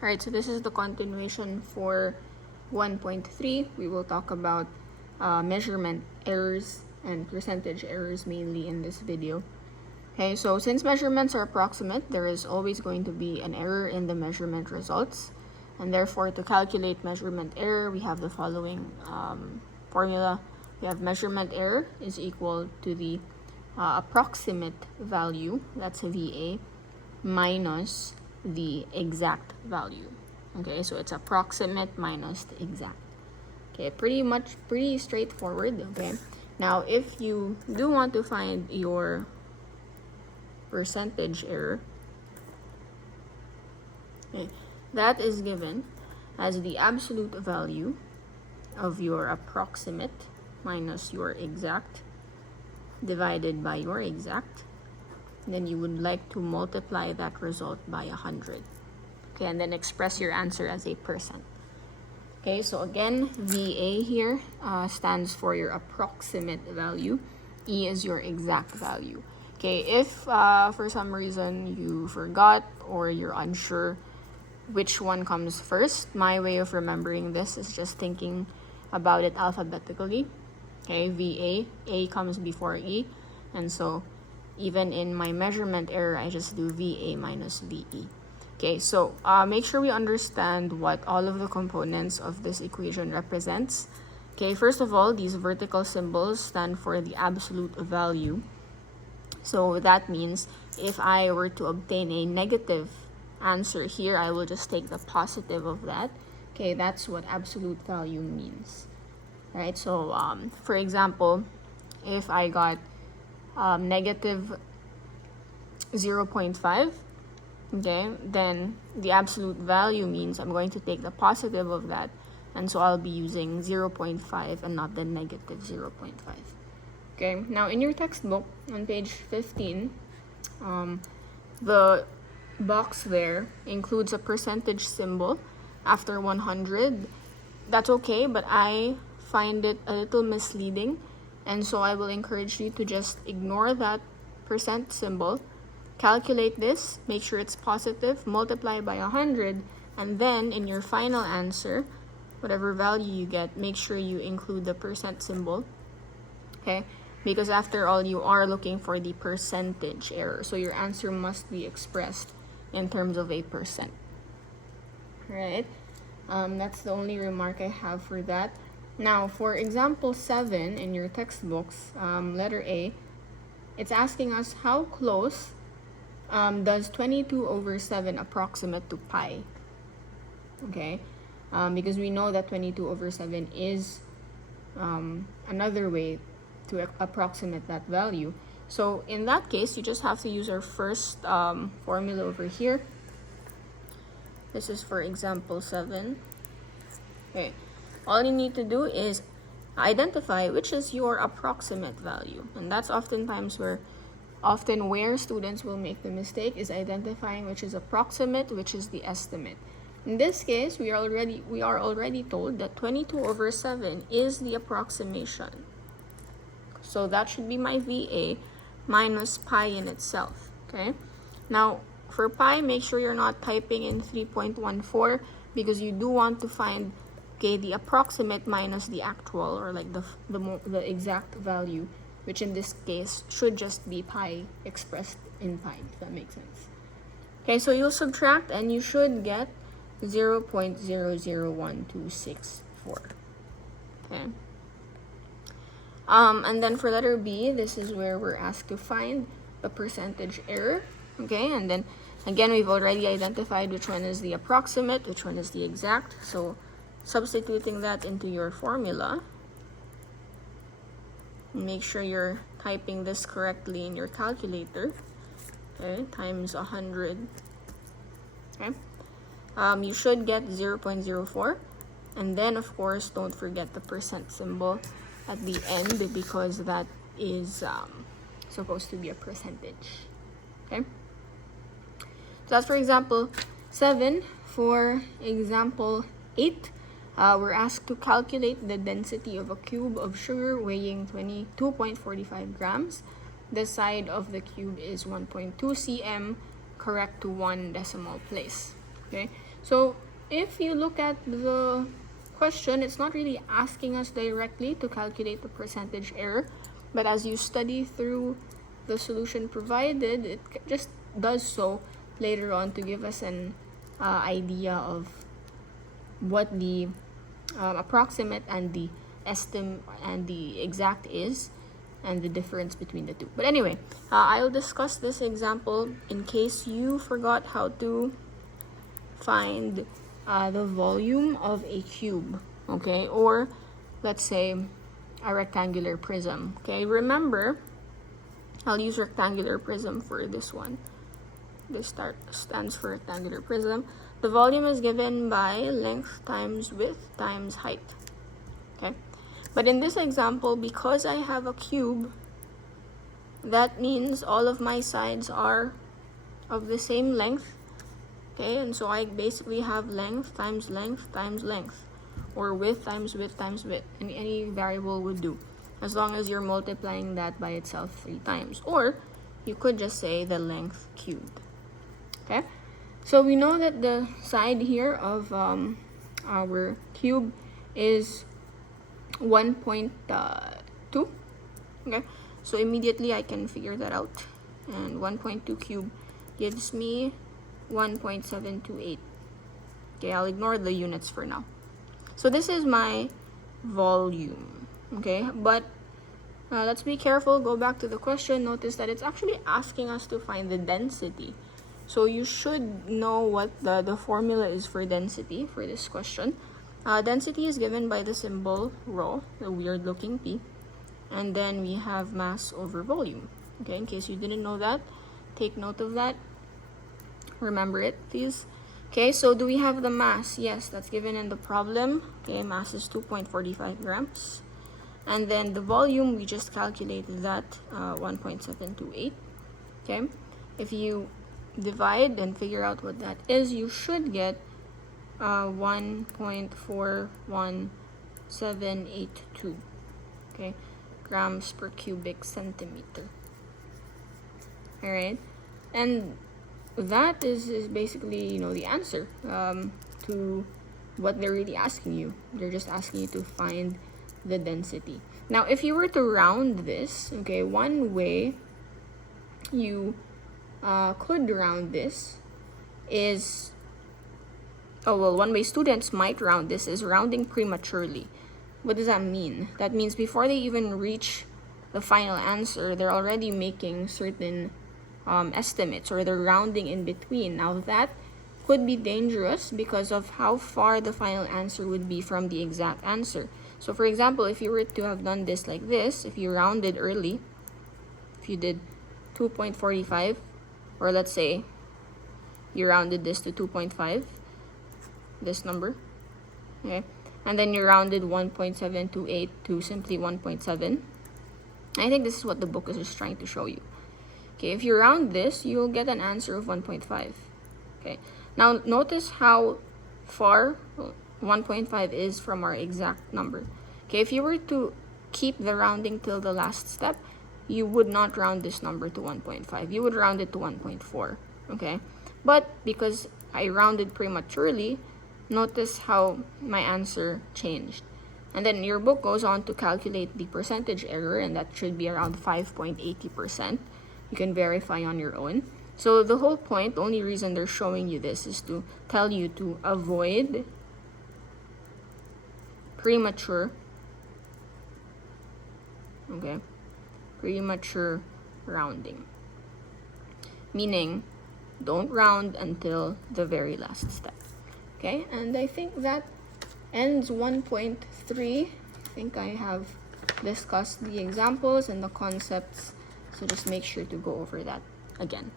Alright, so this is the continuation for 1.3. We will talk about measurement errors and percentage errors mainly in this video. Okay, so since measurements are approximate, there is always going to be an error in the measurement results. And therefore, to calculate measurement error, we have the following formula. We have measurement error is equal to the approximate value, that's a VA, minus the exact value. Okay, so it's approximate minus the exact. Okay, pretty straightforward. Okay, now if you do want to find your percentage error, okay, that is given as the absolute value of your approximate minus your exact divided by your exact. Then you would like to multiply that result by 100. Okay, and then express your answer as a percent. Okay, so again, VA here stands for your approximate value. E is your exact value. Okay, if for some reason you forgot or you're unsure which one comes first, my way of remembering this is just thinking about it alphabetically. Okay, VA, A comes before E, and so even in my measurement error, I just do VA minus VE. Okay, so make sure we understand what all of the components of this equation represents. Okay, first of all, these vertical symbols stand for the absolute value. So that means if I were to obtain a negative answer here, I will just take the positive of that. Okay, that's what absolute value means. Right, so for example, if I got negative 0.5, okay, then the absolute value means I'm going to take the positive of that, and so I'll be using 0.5 and not the negative 0.5. Okay, now in your textbook on page 15, the box there includes a percentage symbol after 100. That's okay, but I find it a little misleading, and so I will encourage you to just ignore that percent symbol, calculate this, make sure it's positive, multiply by 100, and then in your final answer, whatever value you get, make sure you include the percent symbol. Okay, because after all, you are looking for the percentage error, so your answer must be expressed in terms of a percent. Right? That's the only remark I have for that. Now, for example 7 in your textbooks, letter A, it's asking us how close does 22 over 7 approximate to pi? Okay, because we know that 22 over 7 is another way to approximate that value. So in that case, you just have to use our first formula over here. This is for example 7. Okay, all you need to do is identify which is your approximate value, and that's oftentimes where students will make the mistake, is identifying which is approximate, which is the estimate. In this case, we are already told that 22 over 7 is the approximation. So that should be my VA minus pi in itself. Okay, now for pi, make sure you're not typing in 3.14 because you do want to find, okay, the approximate minus the actual, or like the exact value, which in this case should just be pi expressed in pi, if that makes sense. Okay, so you'll subtract and you should get 0.001264. Okay. And then for letter B, this is where we're asked to find the percentage error. Okay, and then again, we've already identified which one is the approximate, which one is the exact. So substituting that into your formula, make sure you're typing this correctly in your calculator. Okay, times 100. Okay, you should get 0.04, and then of course don't forget the percent symbol at the end because that is supposed to be a percentage. Okay, so that's for example 7. For example 8, we're asked to calculate the density of a cube of sugar weighing 22.45 grams. The side of the cube is 1.2 cm, correct to 1 decimal place. Okay, So if you look at the question, it's not really asking us directly to calculate the percentage error, but as you study through the solution provided, it just does so later on to give us an idea of what the approximate and the estimate and the exact is, and the difference between the two. But anyway, I'll discuss this example in case you forgot how to find the volume of a cube, okay, or let's say a rectangular prism. Okay, remember, I'll use rectangular prism for this one. This stands for rectangular prism. The volume is given by length times width times height. Okay, but in this example, because I have a cube, that means all of my sides are of the same length. Okay, and so I basically have length times length times length, or width times width times width. Any variable would do, as long as you're multiplying that by itself 3 times. Or you could just say the length cubed. Okay, so we know that the side here of our cube is 1.2. Okay, so immediately I can figure that out, and 1.2 cube gives me 1.728. Okay, I'll ignore the units for now. So this is my volume. Okay, but let's be careful. Go back to the question. Notice that it's actually asking us to find the density. So you should know what the formula is for density for this question. Density is given by the symbol rho, the weird looking P, and then we have mass over volume. Okay, in case you didn't know that, take note of that. Remember it, please. Okay, so do we have the mass? Yes, that's given in the problem. Okay, mass is 2.45 grams. And then the volume, we just calculated that, 1.728. Okay, if you divide and figure out what that is, you should get 1.41782. Okay, grams per cubic centimeter. All right, and that is basically, you know, the answer to what they're really asking you. They're just asking you to find the density. Now, if you were to round this, okay, one way you could round this is, one way students might round this is rounding prematurely. What does that mean? That means before they even reach the final answer, they're already making certain estimates, or they're rounding in between. Now that could be dangerous because of how far the final answer would be from the exact answer. So for example, if you were to have done this like this, if you rounded early, if you did 2.45, or let's say you rounded this to 2.5, this number, okay, and then you rounded 1.728 to simply 1.7. I think this is what the book is just trying to show you. Okay, if you round this, you'll get an answer of 1.5. Okay, now notice how far 1.5 is from our exact number. Okay, if you were to keep the rounding till the last step, you would not round this number to 1.5. You would round it to 1.4. Okay, but because I rounded prematurely, notice how my answer changed. And then your book goes on to calculate the percentage error, and that should be around 5.80%. You can verify on your own. So the whole point, the only reason they're showing you this is to tell you to avoid premature, okay, premature rounding. Meaning, don't round until the very last step. Okay, and I think that ends 1.3. I think I have discussed the examples and the concepts, so just make sure to go over that again.